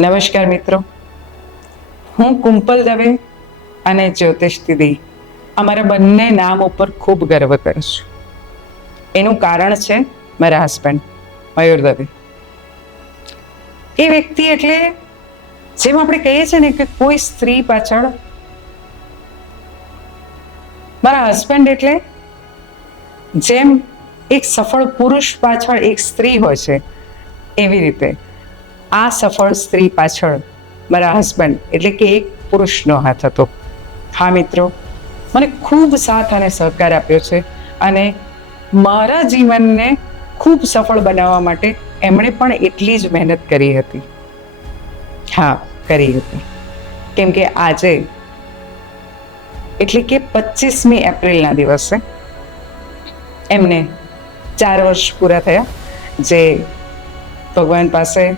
નમસ્કાર મિત્રો. હું કુંપલ દવે અને જ્યોતિષ દીદી અમારા બંને નામ ઉપર ખૂબ ગર્વ કરું છું. એનું કારણ છે મારા હસબન્ડ મયુર દવે. એ વ્યક્તિ એટલે જેમ આપણે કહીએ છીએ ને કે કોઈ સ્ત્રી પાછળ મારા હસબન્ડ એટલે જેમ એક સફળ પુરુષ પાછળ એક સ્ત્રી હોય છે એવી રીતે. આ સફળ સ્ત્રી પાછળ મારા હસબન્ડ એટલે કે એક પુરુષનો હાથ હતો. હા, મિત્રો, મને ખૂબ સાથ અને સહકાર આપ્યો છે અને મારા જીવનને ખૂબ સફળ બનાવવા માટે એમણે પણ એટલી જ મહેનત કરી હતી. હા, કરી હતી. કેમ કે આજે, એટલે કે પચીસમી એપ્રિલના દિવસે, એમને ચાર વર્ષ પૂરા થયા, જે ભગવાન પાસે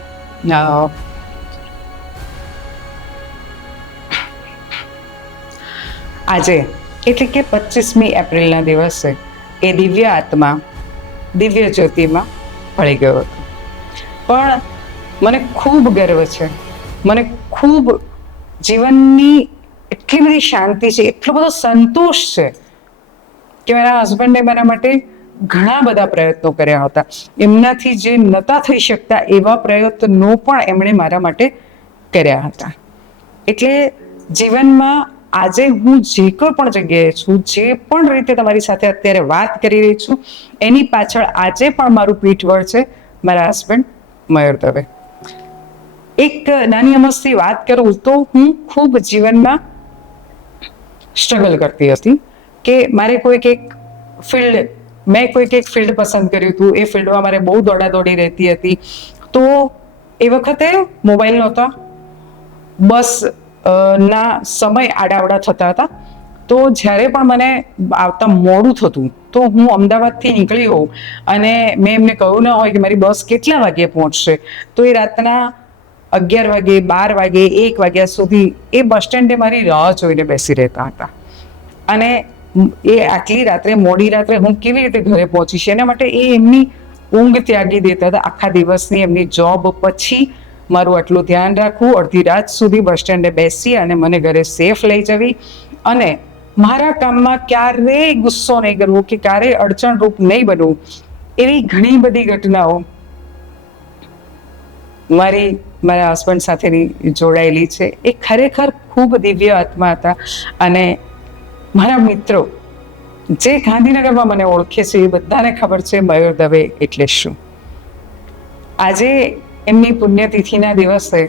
આજે, એટલે કે પચીસમી એપ્રિલના દિવસે, એ દિવ્ય આત્મા, દિવ્ય જ્યોતિમાં ભળી ગયો હતો. પણ મને ખૂબ ગર્વ છે. મને ખૂબ જીવનની એટલી બધી શાંતિ છે, એટલો બધો સંતોષ છે કે મારા હસબન્ડે મારા માટે ઘણા બધા પ્રયત્નો કર્યા હતા. એમનાથી જે નતા થઈ શકતા એવા પ્રયત્નો પણ એમણે મારા માટે કર્યા હતા. એટલે જીવનમાં આજે હું જે કોઈ પણ જગ્યાએ છું, જે પણ રીતે તમારી સાથે અત્યારે વાત કરી રહી છું, એની પાછળ આજે પણ મારું પીઠબળ છે મારા હસબન્ડ મયુર દવે. એક નાની અમસ્તી વાત કરું તો હું ખૂબ જીવનમાં સ્ટ્રગલ કરતી હતી કે મારે કોઈક એક ફિલ્ડ મેં કોઈક એક ફિલ્ડ પસંદ કર્યું હતું. એ ફિલ્ડમાં મારે બહુ દોડાદોડી રહેતી હતી. તો એ વખતે મોબાઈલ નહોતા. બસ ના સમય આડાવડા થતા હતા. તો જ્યારે પણ મને આવતા મોડું થતું, તો હું અમદાવાદથી નીકળી હોઉં અને મેં એમને કહ્યું ન હોય કે મારી બસ કેટલા વાગ્યે પહોંચશે? તો એ રાતના અગિયાર વાગે, બાર વાગે, એક વાગ્યા સુધી એ બસ સ્ટેન્ડે મારી રાહ જોઈને બેસી રહેતા હતા. અને એ આટલી રાત્રે, મોડી રાત્રે હું કેવી રીતે ઘરે પહોંચીશ? એના માટે એ એમની ઊંઘ ત્યાગી દેતા હતા. આખા દિવસની એમની જોબ પછી મારું આટલું ધ્યાન રાખવું, અડધી રાત સુધી બસ સ્ટેન્ડે બેસી અને મને ઘરે સેફ લઈ જવી. અને મારા કામમાં ક્યારેય ગુસ્સો નહીં કરવો કે ક્યારેય અડચણરૂપ નહીં બનવું. એવી ઘણી બધી ઘટનાઓ મારી, મારા હસબન્ડ સાથેની જોડાયેલી છે. એ ખરેખર ખૂબ દિવ્ય આત્મા હતા. અને મારા મિત્રો, જે ગાંધીનગરમાં મને ઓળખે છે એ બધાને ખબર છે મયુર દવે એટલે શું. આજે એમની પુણ્યતિથિના દિવસે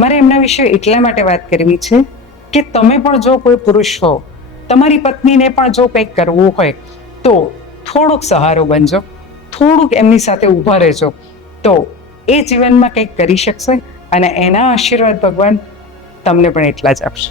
મારે એમના વિશે એટલા માટે વાત કરવી છે કે તમે પણ જો કોઈ પુરુષ હો, તમારી પત્નીને પણ જો કંઈક કરવું હોય, તો થોડુંક સહારો બનજો, થોડુંક એમની સાથે ઊભા રહેજો. તો એ જીવનમાં કંઈક કરી શકશે અને એના આશીર્વાદ ભગવાન તમને પણ એટલા જ આપશે.